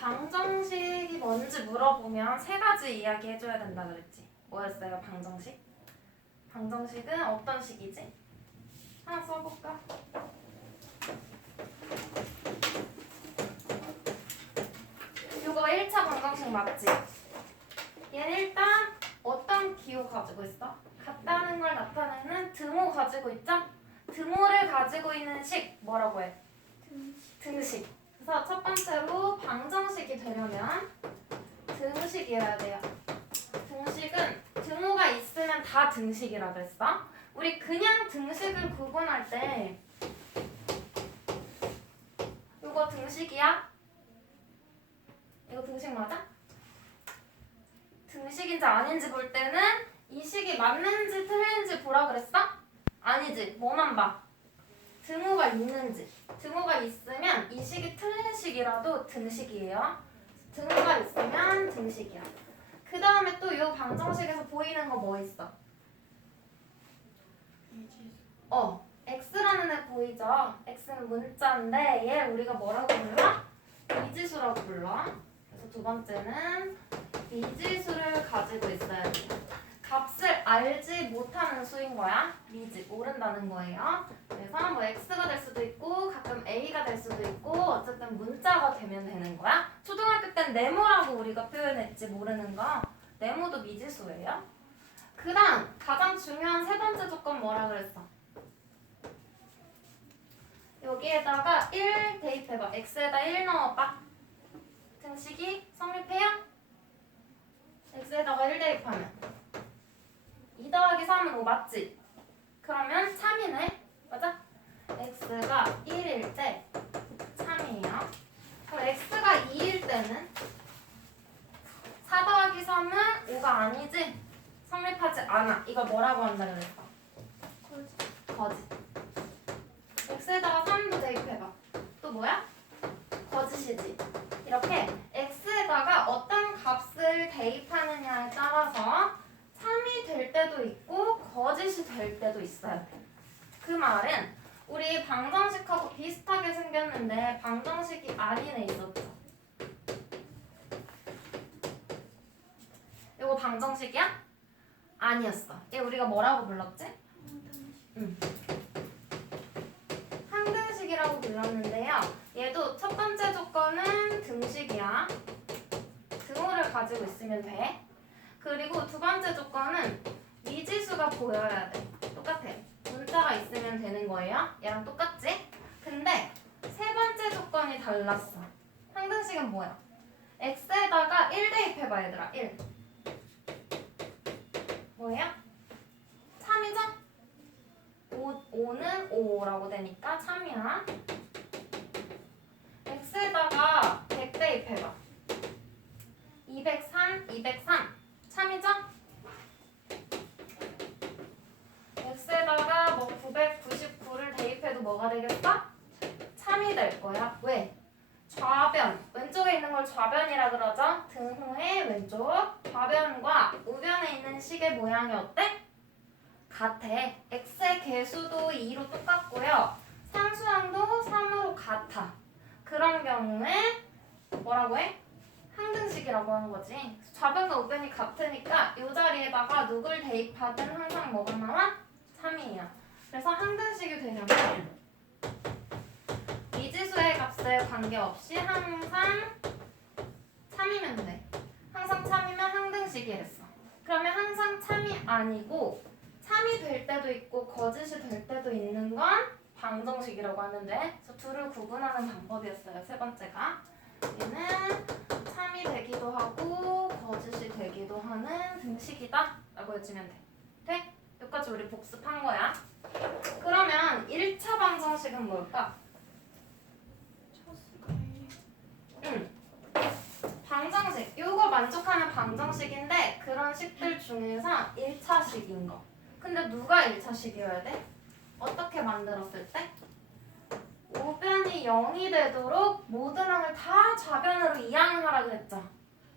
방정식이 뭔지 물어보면 세 가지 이야기 해줘야 된다 그랬지. 뭐였어요, 방정식? 방정식은 어떤 식이지? 하나 써볼까? 이거 1차 방정식 맞지? 얘는 일단 어떤 기호 가지고 있어? 같다는 걸 나타내는 등호 가지고 있죠? 등호를 가지고 있는 식 뭐라고 해? 등식. 그래서 첫 번째로 방정식이 되려면 등식이어야 돼요. 등식은 등호가 있으면 다 등식이라 그랬어. 우리 그냥 등식을 구분할 때 이거 등식이야? 이거 등식 맞아? 등식인지 아닌지 볼 때는 이 식이 맞는지 틀린지 보라 그랬어? 아니지. 뭐만 봐? 등호가 있는지. 등호가 있으면 이 식이 틀린 식이라도 등식이에요. 등호가 있으면 등식이야. 그 다음에 또 이 방정식에서 보이는 거 뭐 있어? x라는 애 보이죠? x는 문자인데 얘 우리가 뭐라고 불러? 미지수라고 불러. 그래서 두 번째는 미지수를 가지고 있어야 돼. 값을 알지 못하는 수인 거야. 미지, 모른다는 거예요. 그래서 뭐 x가 될 수도 있고 가끔 a가 될 수도 있고 어쨌든 문자가 되면 되는 거야. 초등학교 땐 네모라고 우리가 표현했지. 모르는 거. 네모도 미지수예요. 그 다음 가장 중요한 세 번째 조건 뭐라 그랬어? 여기에다가 1 대입해봐. x에다 1 넣어봐. 등식이 성립해요? x에다가 1 대입하면 2 더하기 3은 5 맞지? 그러면 3이네. 맞아? x가 1일 때 3이에요. 그럼 x가 2일 때는 4 더하기 3은 5가 아니지? 성립하지 않아. 이걸 뭐라고 한다 그랬어? 거짓. x에다가 3도 대입해봐. 또 뭐야? 거짓이지. 이렇게 x에다가 어떤 값을 대입하느냐에 따라서 3이 될 때도 있고 거짓이 될 때도 있어야 돼. 그 말은 우리 방정식하고 비슷하게 생겼는데 방정식이 아닌 애 있었죠? 이거 방정식이야? 아니었어. 얘 우리가 뭐라고 불렀지? 항등식이라고 불렀는데요. 얘도 첫 번째 조건은 등식이야. 등호를 가지고 있으면 돼. 그리고 두 번째 조건은 미지수가 보여야 돼. 똑같아. 문자가 있으면 되는 거예요. 얘랑 똑같지? 근데 세 번째 조건이 달랐어. 항등식은 뭐야? x에다가 1 대입해봐 얘들아. 1. 뭐예요? 3이죠? 5는 5라고 되니까 3이야. x에다가 100 대입해봐. 203, 203. 3이죠? x에다가 뭐 999를 대입해도 뭐가 되겠어? 3이 될 거야. 왜? 좌변. 왼쪽에 있는 걸 좌변이라 그러죠? 등호의 왼쪽. 좌변과 우변에 있는 식의 모양이 어때? 같아. x의 개수도 2로 똑같고요. 상수항도 3으로 같아. 그런 경우에 뭐라고 해? 항등식이라고 하는 거지. 좌변과 우변이 같으니까 이 자리에다가 누굴 대입하든 항상 뭐가 나와? 3이에요. 그래서 항등식이 되려면 미지수의 값에 관계없이 항상 3이면 돼. 항상 3이면 항등식이 됐어. 그러면 항상 3이 아니고 3이 될 때도 있고 거짓이 될 때도 있는 건 방정식이라고 하는데 그래서 둘을 구분하는 방법이었어요. 세 번째가. 얘는 3이 되기도 하고 거짓이 되기도 하는 등식이다 라고 해주면 돼. 돼? 여기까지 우리 복습한 거야. 그러면 1차 방정식은 뭘까? 방정식. 이걸 만족하는 방정식인데 그런 식들 중에서 1차식인 거. 근데 누가 1차식이어야 돼? 어떻게 만들었을 때? 우변이 0이 되도록 모든 항을 다 좌변으로 이항하라 그랬죠.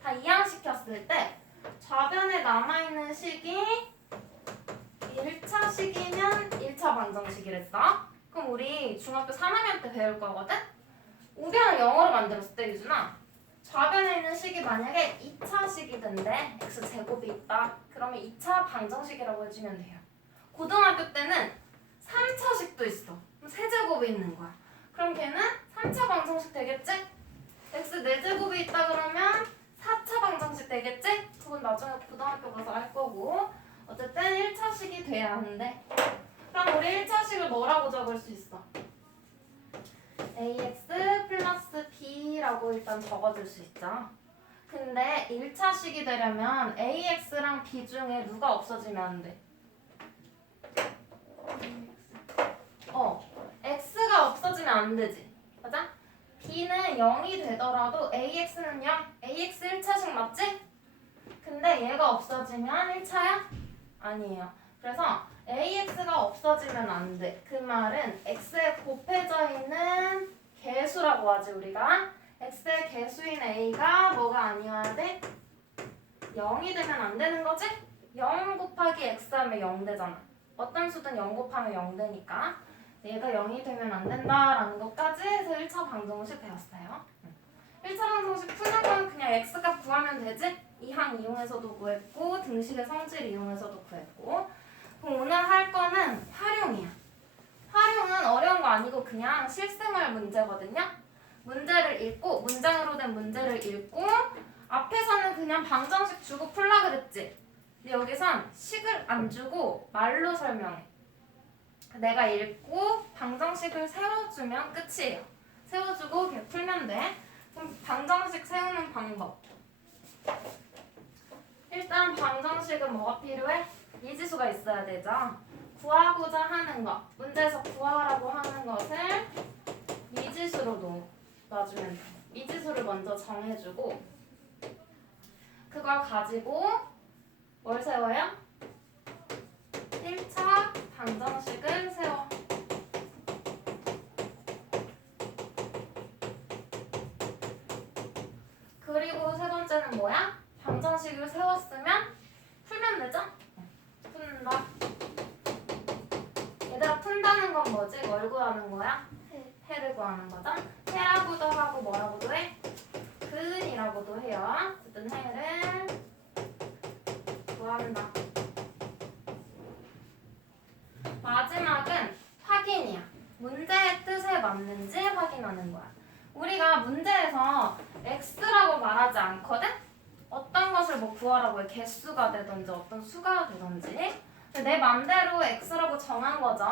다 이항시켰을 때 좌변에 남아있는 식이 1차식이면 1차 방정식이랬어. 그럼 우리 중학교 3학년 때 배울 거거든? 우변을 0으로 만들었을 때 유준아 좌변에 있는 식이 만약에 2차 식이던데 x제곱이 있다. 그러면 2차 방정식이라고 해주면 돼요. 고등학교 때는 3차식도 있어. 그럼 세제곱이 있는 거야. 그럼 걔는 3차 방정식 되겠지? x 4제곱이 있다 그러면 4차 방정식 되겠지? 그건 나중에 고등학교 가서 할 거고 어쨌든 1차식이 돼야 하는데 그럼 우리 1차식을 뭐라고 적을 수 있어? ax 플러스 b라고 일단 적어줄 수 있죠. 근데 1차식이 되려면 ax랑 b 중에 누가 없어지면 안 돼? x가 없어지면 안 되지. 맞아? b는 0이 되더라도 ax는 0. ax 1차식 맞지? 근데 얘가 없어지면 1차야? 아니에요. 그래서 ax가 없어지면 안 돼. 그 말은 x에 곱해져 있는 개수라고 하지 우리가. x의 개수인 a가 뭐가 아니어야 돼? 0이 되면 안 되는 거지? 0 곱하기 x 하면 0 되잖아. 어떤 수든 0 곱하면 0 되니까 얘가 0이 되면 안 된다라는 것까지 해서 1차 방정식 배웠어요. 1차 방정식 푸는 건 그냥 x값 구하면 되지? 이 항 이용해서도 구했고 등식의 성질 이용해서도 구했고 그럼 오늘 할 거는 활용이야. 활용은 어려운 거 아니고 그냥 실생활 문제거든요. 문제를 읽고 문장으로 된 문제를 읽고 앞에서는 그냥 방정식 주고 풀라 그랬지. 근데 여기선 식을 안 주고 말로 설명해. 내가 읽고 방정식을 세워주면 끝이에요. 세워주고 그냥 풀면 돼. 그럼 방정식 세우는 방법. 일단 방정식은 뭐가 필요해? 미지수가 있어야 되죠. 구하고자 하는 것, 문제에서 구하라고 하는 것을 미지수로 놔주면 돼. 미지수를 먼저 정해주고 그걸 가지고 뭘 세워요? 1차 방정식을 세워. 그리고 세 번째는 뭐야? 방정식을 세웠으면 풀면 되죠? 푼다. 얘들아 푼다는 건 뭐지? 뭘 구하는 거야? 해를 구하는 거죠? 해라고도 하고 뭐라고도 해? 근이라고도 해요. 어쨌든 해를 구한다. 마지막은 확인이야. 문제의 뜻에 맞는지 확인하는 거야. 우리가 문제에서 x라고 말하지 않거든? 어떤 것을 뭐 구하라고 해. 개수가 되든지 어떤 수가 되든지. 내 맘대로 x라고 정한 거죠.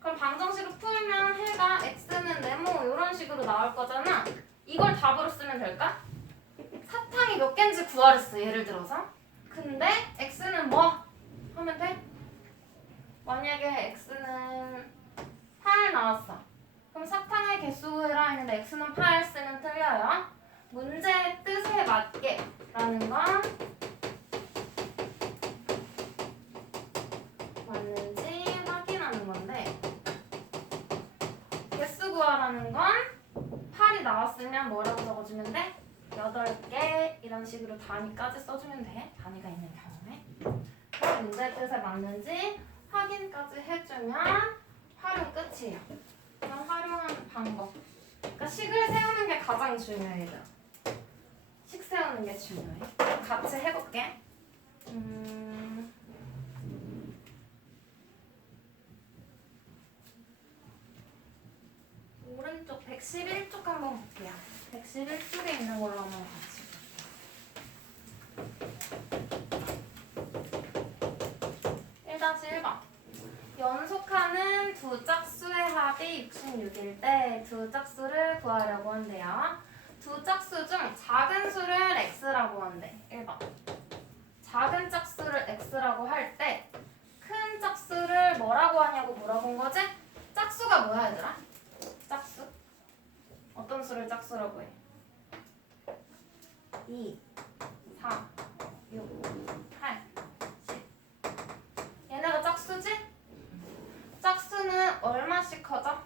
그럼 방정식을 풀면 해가 x는 네모 이런 식으로 나올 거잖아. 이걸 답으로 쓰면 될까? 사탕이 몇 개인지 구하랬어. 예를 들어서. 근데 x는 뭐? 하면 돼? 만약에 x는 8 나왔어. 그럼 사탕의 개수 구해라 했는데 x는 8 쓰면 틀려요. 문제의 뜻에 맞게 라는 건 맞는지 확인하는 건데 개수 구하라는 건 8이 나왔으면 뭐라고 적어주면 돼? 8개 이런 식으로 단위까지 써주면 돼. 단위가 있는 경우에. 그럼 문제의 뜻에 맞는지 확인까지 해주면 활용 끝이에요. 그럼 활용하는 방법. 그러니까 식을 세우는 게 가장 중요해요. 식 세우는 게 중요해. 같이 해볼게. 오른쪽 111쪽 한번 볼게요. 111쪽에 있는 걸로 한번 같이. 1-1번. 연속하는 두 짝수의 합이 66일 때 두 짝수를 구하려고 한대요. 두 짝수 중 작은 수를 x라고 한대. 1번. 작은 짝수를 x라고 할 때 큰 짝수를 뭐라고 하냐고 물어본 거지? 짝수가 뭐야 얘들아? 짝수? 어떤 수를 짝수라고 해? 2, 4, 6, 8, 10. 얘네가 짝수지? 짝수는 얼마씩 커져?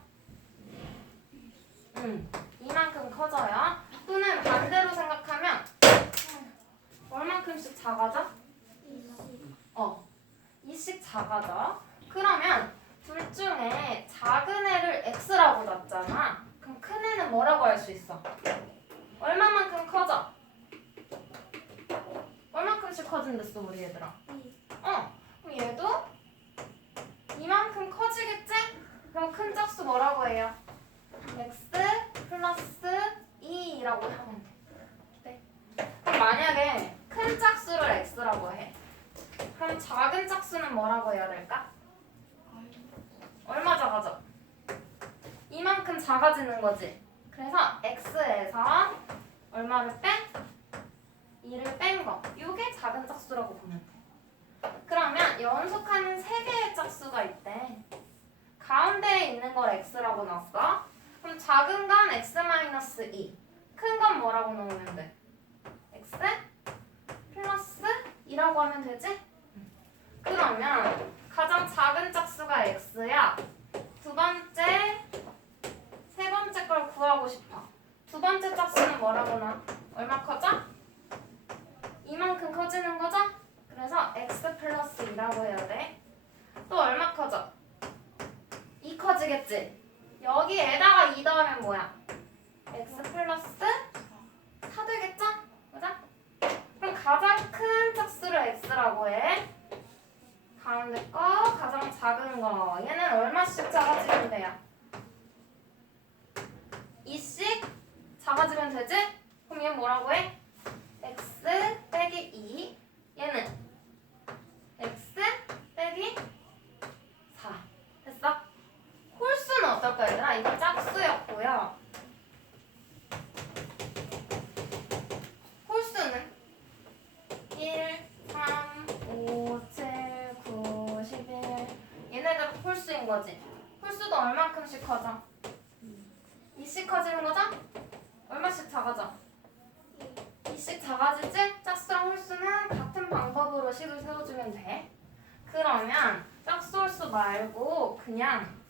이만큼 커져요. 또는 반대로 생각하면 얼만큼씩 작아져? 2씩 작아져. 그러면 둘 중에 작은 애를 x라고 놨잖아. 그럼 큰 애는 뭐라고 할 수 있어? 얼마만큼 커져? 얼마큼씩 커진댔어 우리 얘들아? 그럼 얘도 이만큼 커지겠지? 그럼 큰 짝수 뭐라고 해요? x 플러스 2라고 하면 돼. 그럼 만약에 큰 짝수를 x라고 해. 그럼 작은 짝수는 뭐라고 해야 될까? 얼마 작아져? 이만큼 작아지는 거지. 그래서 x에서 얼마를 빼? 2를 뺀 거. 이게 작은 짝수라고 보면 돼. 그러면 연속하는 3개의 짝수가 있대. 가운데에 있는 걸 x라고 넣었어. 그럼 작은 건 x-2, 큰 건 뭐라고 넣으면 돼? x 플러스 2라고 하면 되지? 그러면 가장 작은 짝수가 x야. 두 번째, 세 번째 걸 구하고 싶어. 두 번째 짝수는 뭐라고 나? 얼마 커져? 이만큼 커지는 거죠? 그래서 x 플러스 2라고 해야 돼. 또 얼마 커져? 2 커지겠지? 여기에다가 2 더하면 뭐야? x 플러스 4 되겠죠? 그죠? 그럼 가장 큰 짝수를 x라고 해. 가운데 거, 가장 작은 거. 얘는 얼마씩 작아지면 돼요? 2씩 작아지면 되지? 그럼 얘는 뭐라고 해? x 빼기 2. 얘는 x 빼기 4. 됐어? 홀수는 어떨까 얘들아? 이거 짝수였고요. 홀수는 1, 3, 5, 7, 9, 11. 얘네들 홀수인 거지. 홀수도 얼만큼씩 커져? 2씩 커지는 거죠? 얼마씩 작아져? 2씩 작아지지? 짝수랑 홀수는 같은 방법으로 식을 세워주면 돼. 그러면 짝수 홀수 말고 그냥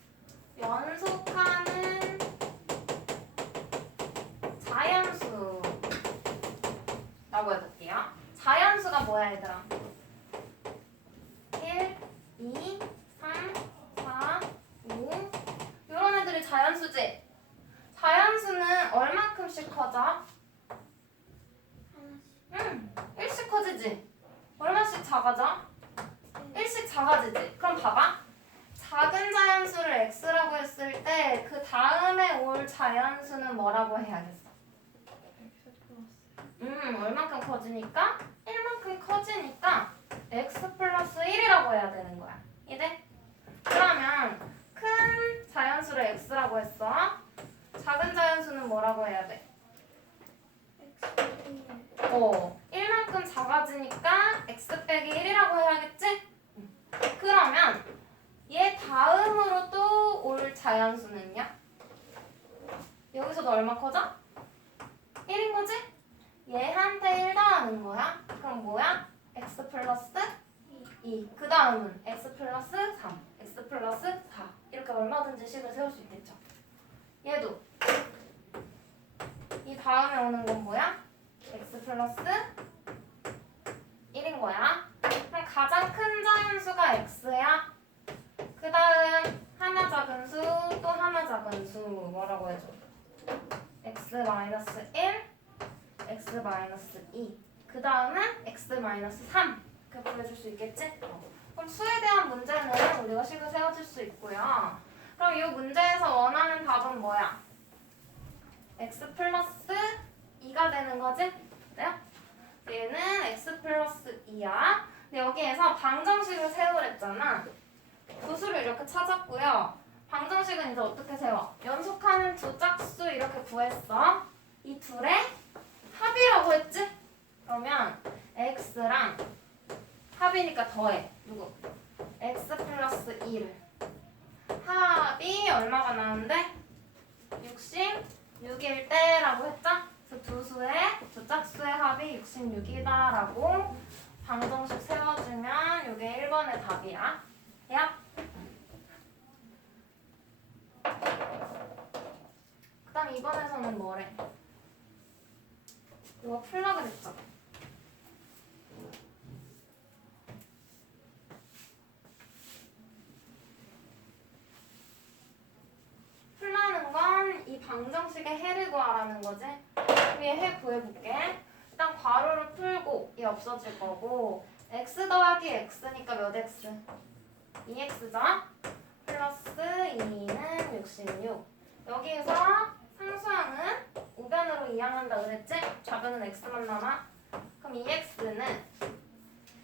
연속하는 자연수라고 해볼게요. 자연수가 뭐야 얘들아? 1, 2, 3, 4, 5 이런 애들이 자연수지? 자연수는 얼마큼씩 커져? 1씩 커지지? 얼마씩 작아져? 1씩 작아지지? 그럼 봐봐. 작은 자연수를 x라고 했을 때 그 다음에 올 자연수는 뭐라고 해야겠어? 얼만큼 커지니까? 1만큼 커지니까 x 플러스 1이라고 해야 되는 거야. 이해? 그러면 큰 자연수를 x라고 했어. 작은 자연수는 뭐라고 해야 돼? 1만큼 작아지니까 x 빼기 1이라고 해야겠지? 그러면 얘 다음으로 또 올 자연수는요? 여기서도 얼마 커져? 1인 거지? 얘한테 1 더하는 거야? 그럼 뭐야? x 플러스 2. 그 다음은 x 플러스 3, x 플러스 4. 이렇게 얼마든지 식을 세울 수 있겠죠? 얘도 이 다음에 오는 건 뭐야? x 플러스 1인 거야. 그럼 가장 큰 자연수가 x야. 그 다음 하나 작은 수, 또 하나 작은 수 뭐라고 해줘? x 마이너스 1, x 마이너스 2. 그 다음은 x 마이너스 3. 이렇게 보여줄 수 있겠지? 그럼 수에 대한 문제는 우리가 식을 세워줄 수 있고요. 그럼 이 문제에서 원하는 답은 뭐야? x 플러스 2가 되는 거지? 그래요? 얘는 x 플러스 2야. 근데 여기에서 방정식을 세우랬잖아. 두수를 이렇게 찾았고요. 방정식은 이제 어떻게 세워? 연속하는 두 짝수 이렇게 구했어. 이 둘의 합이라고 했지? 그러면 x랑 합이니까 더해. 누구? x 플러스 2를. 합이 얼마가 나오는데? 66일 때라고 했죠? 그래서 두 짝수의 합이 66이다라고 방정식 세워주면 이게 1번의 답이야. 야? 그 다음 2번에서는 뭐래? 이거 풀라 그랬잖아. 풀라는 건 이 방정식의 해를 구하라는 거지. 그럼 위에 해 구해볼게. 일단 괄호를 풀고 얘 없어질 거고 x 더하기 x니까 몇 x? 2x죠? 플러스 2는 66. 여기에서 상수항은 우변으로 이항한다 그랬지? 좌변은 x만 남아. 그럼 2x는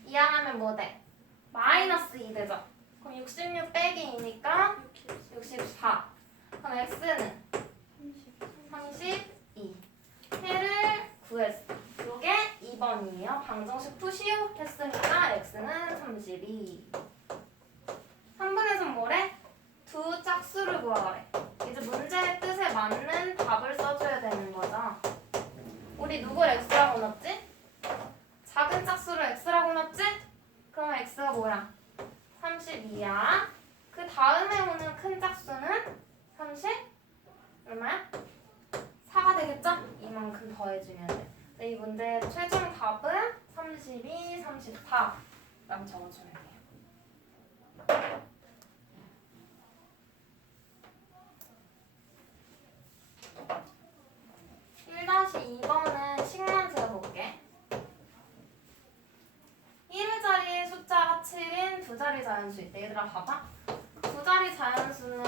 이항하면 뭐 돼? 마이너스 2 되죠? 그럼 66 빼기 2니까 64. 그럼 x는 32. 해를 구했어. 요게 2번이에요. 방정식 푸시오 했으니까 x는 32. 3번에선 뭐래? 두 짝수를 구하래. 이제 문제의 뜻에 맞는 답을 써줘야 되는 거죠. 우리 누굴 x라고 넣었지? 작은 짝수를 x라고 넣었지? 그러면 x가 뭐야? 32야. 그 다음에 오는 큰 짝수는 30? 얼마야? 4가 되겠죠? 이만큼 더해주면 돼. 이 문제의 최종 답은 32, 34 라고 적어주면 돼요. 1-2번은 식만 재어볼게. 1의 자리에 숫자가 7인 두 자리 자연수 있대. 얘들아 봐봐. 두 자리 자연수는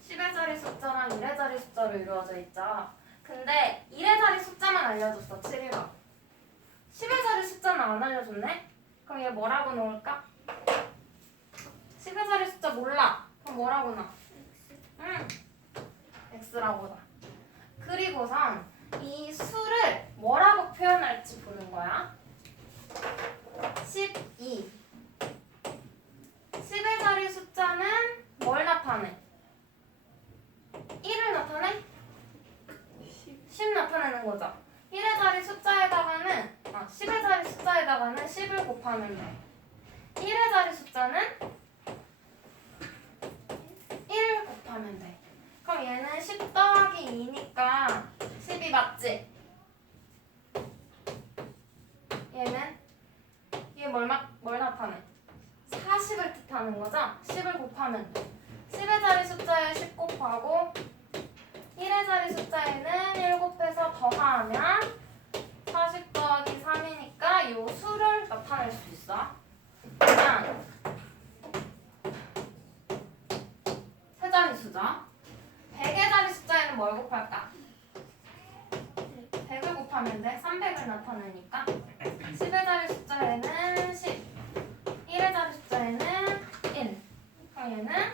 10의 자리 숫자랑 1의 자리 숫자로 이루어져 있죠. 근데 1의 자리 숫자만 알려줬어. 7이가. 10의 자리 숫자는 안 알려줬네? 그럼 얘 뭐라고 놓을까? 10의 자리 숫자 몰라. 그럼 뭐라고 놔? x라고 놔. 그리고선 이 수를 뭐라고 표현할지 보는 거야. 12. 10의 자리 숫자는 뭘 나타내? 1을 나타내? 10 나타내는 거죠. 1의 자리 숫자에다가는 10의 자리 숫자에다가는 10을 곱하면 돼. 1의 자리 숫자는 1 곱하면 돼. 그럼 얘는 10 더하기 2니까 10이 맞지? 얘는 얘 뭘 나타내? 40을 뜻하는 거죠? 10을 곱하면 돼. 10의 자리 숫자에 10 곱하고 1의 자리 숫자에는 1 곱해서 더하면 40 더하기 3이니까 이 수를 나타낼 수 있어. 그냥 세 자리 수죠. 100의 자리 숫자에는 뭘 곱할까? 100을 곱하면 돼. 300을 나타내니까 10의 자리 숫자에는 10, 1의 자리 숫자에는 1. 그럼 얘는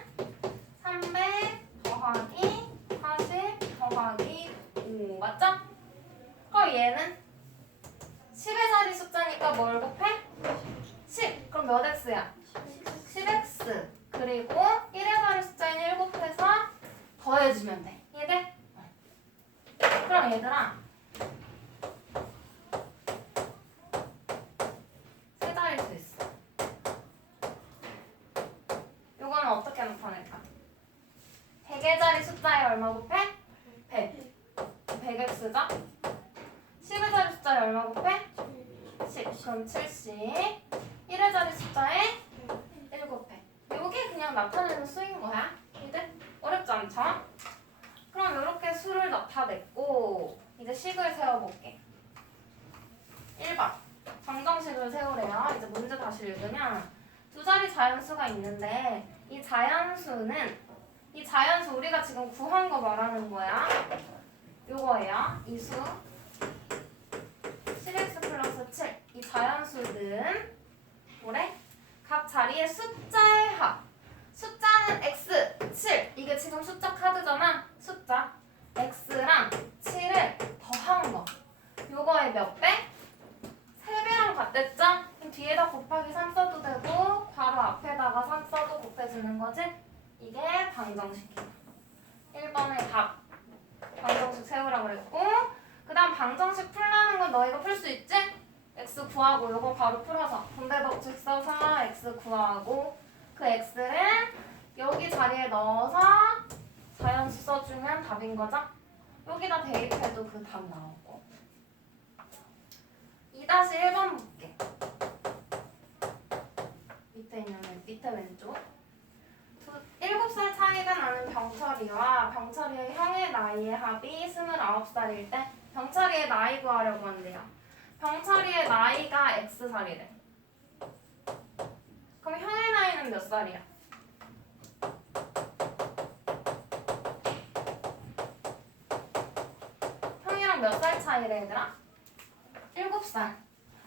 300 더하기 40 더하기 5 맞죠? 그럼 얘는 10의 자리 숫자니까 뭘 곱해? 10. 그럼 몇 x야? 10x. 그리고 1의 자리 숫자인 1 곱해서 더해주면 돼. 이해돼? 그럼 얘들아 세 자리수 있어. 요거는 어떻게 나타낼까? 100의 자리 숫자에 얼마 곱해? 100. 100x죠? 10의 자리 숫자에 얼마 곱해? 10. 그럼 70. 1의 자리 숫자에 1 곱해. 요게 그냥 나타내는 수인 거야. 이제 어렵지 않죠? 그럼 이렇게 수를 나타냈고 이제 식을 세워볼게. 1번 방정식을 세우래요. 이제 문제 다시 읽으면 두 자리 자연수가 있는데 이 자연수 우리가 지금 구한 거 말하는 거야. 요거예요. 이 수 10x 플러스 7. 이 자연수는 뭐래? 각 자리의 숫자의 합. 숫자는 x, 7. 이게 지금 숫자 카드잖아. 숫자 x랑 7을 더한 거. 요거의 몇 배? 3배랑 같댔죠? 그럼 뒤에다 곱하기 3 써도 되고 바로 앞에다가 3 써도 곱해주는 거지? 이게 방정식이야. 1번의 답. 방정식 세우라고 그랬고 그 다음 방정식 풀라는 건 너희가 풀 수 있지? x 구하고 요거 바로 풀어서 분배법칙 써서 x 구하고 그 x를 여기 자리에 넣어서 자연수 써주면 답인 거죠? 여기다 대입해도 그 답 나오고 2-1번 볼게. 밑에 있는 밑에 왼쪽 7살 차이가 나는 병철이와 병철이의 형의 나이의 합이 29살일 때 병철이의 나이 구하려고 한대요. 병철이의 나이가 X살이래. 그럼 형의 나이는 몇 살이야? 형이랑 몇 살 차이래 얘들아? 7살.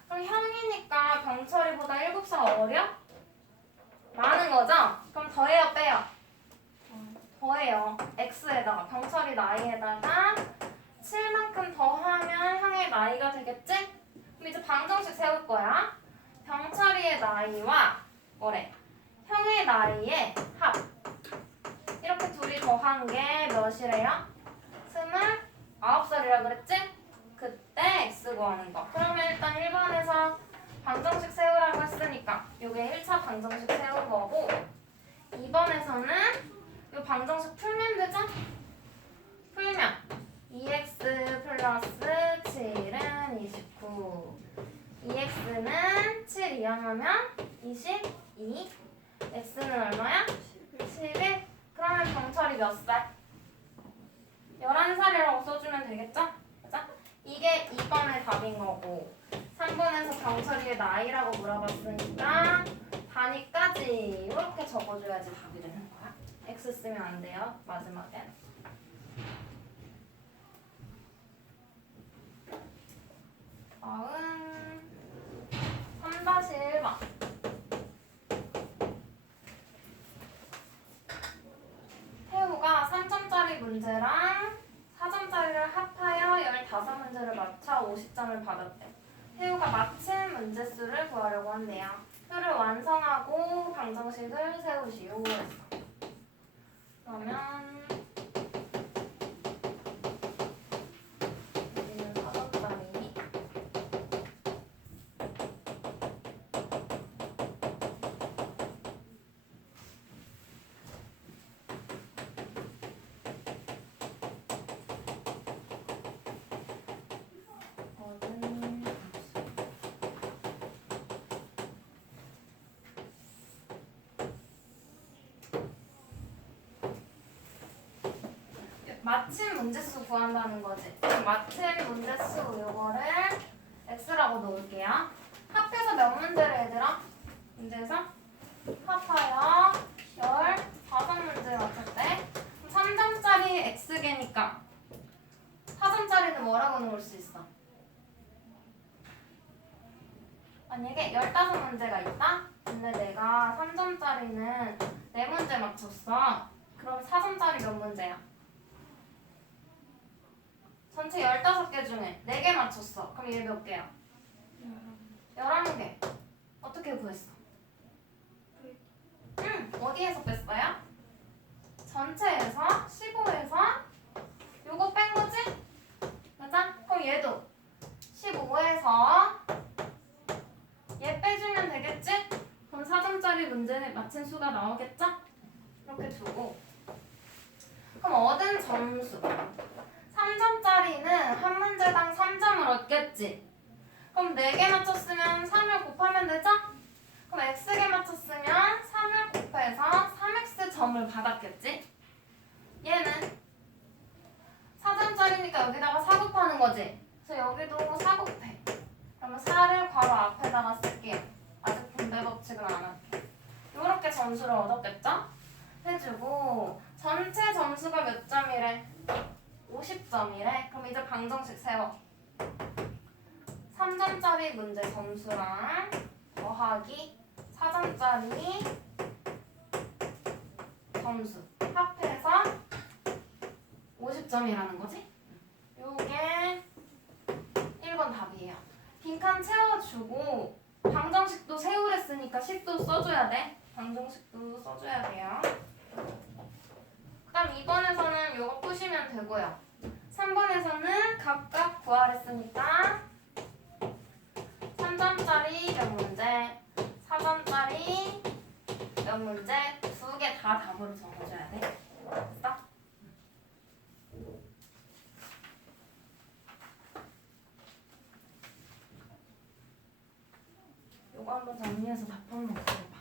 그럼 형이니까 병철이보다 7살 어려? 많은 거죠? 그럼 더해요 빼요? 더해요. X에다가 병철이 나이에다가 7만큼 더하면 형의 나이가 되겠지? 그럼 이제 방정식 세울 거야. 병철이의 나이와 뭐래? 형의 나이의 합. 이렇게 둘이 더한 게 몇이래요? 29살이라 그랬지? 그때 X 구하는 거. 그러면 일단 1번에서 방정식 세우라고 했으니까 이게 1차 방정식 세운 거고 2번에서는 이 방정식 풀면 되죠? 풀면 2x 플러스 7은 29 2x는 7 이항하면 22 x는 얼마야? 11 그러면 병철이 몇 살? 11살이라고 써주면 되겠죠? 맞아? 이게 2번의 답인 거고 3번에서 병철이의 나이라고 물어봤으니까 단위까지 이렇게 적어줘야지 답이 되는 거야. X 쓰면 안 돼요. 마지막엔. 다음 3-1번 태우가 3점짜리 문제랑 4점짜리를 합하여 15문제를 맞춰 50점을 받았대. 태우가 마친 문제 수를 구하려고 한대요. 표를 완성하고 방정식을 세우시오 했어. 그러면 여기는 4점짜리 마친 문제수 구한다는 거지. 마친 문제수 요거를 x라고 놓을게요. 합해서 몇 문제를 얘들아? 문제에서 합하여 15문제 맞췄대. 3점짜리 x개니까 4점짜리는 뭐라고 놓을 수 있어? 만약에 15문제가 있다? 근데 내가 3점짜리는 4문제 맞췄어. 그럼 4점짜리 몇 문제야? 전체 15개 중에 4개 맞췄어. 그럼 얘 몇 개야? 11개. 어떻게 구했어? 어디에서 뺐어요? 전체에서 15에서 요거 뺀 거지? 맞아? 그럼 얘도 15에서 얘 빼주면 되겠지? 그럼 4점짜리 문제는 맞힌 수가 나오겠죠? 이렇게 두고 그럼 얻은 점수 3점짜리는 한 문제당 3점을 얻겠지? 그럼 4개 맞췄으면 3을 곱하면 되죠? 그럼 x개 맞췄으면 3을 곱해서 3x 점을 받았겠지? 얘는 4점짜리니까 여기다가 4 곱하는 거지? 그래서 여기도 4 곱해. 그러면 4를 괄호 앞에다가 쓸게요. 아직 분배 법칙은 안 할게. 이렇게 점수를 얻었겠죠? 해주고 전체 점수가 몇 점이래? 50점이래. 그럼 이제 방정식 세워. 3점짜리 문제 점수랑 더하기 4점짜리 점수 합해서 50점이라는 거지? 요게 1번 답이에요. 빈칸 채워주고 방정식도 세우랬으니까 식도 써줘야 돼. 방정식도 써줘야 돼요. 그 다음 2번에서는 요거 푸시면 되고요. 3번에서는 각각 구하랬으니까 3점짜리 몇 문제, 4점짜리 몇 문제 2개 다 답으로 적어줘야 돼. 됐어? 요거 한번 정리해서 답 한번 써봐.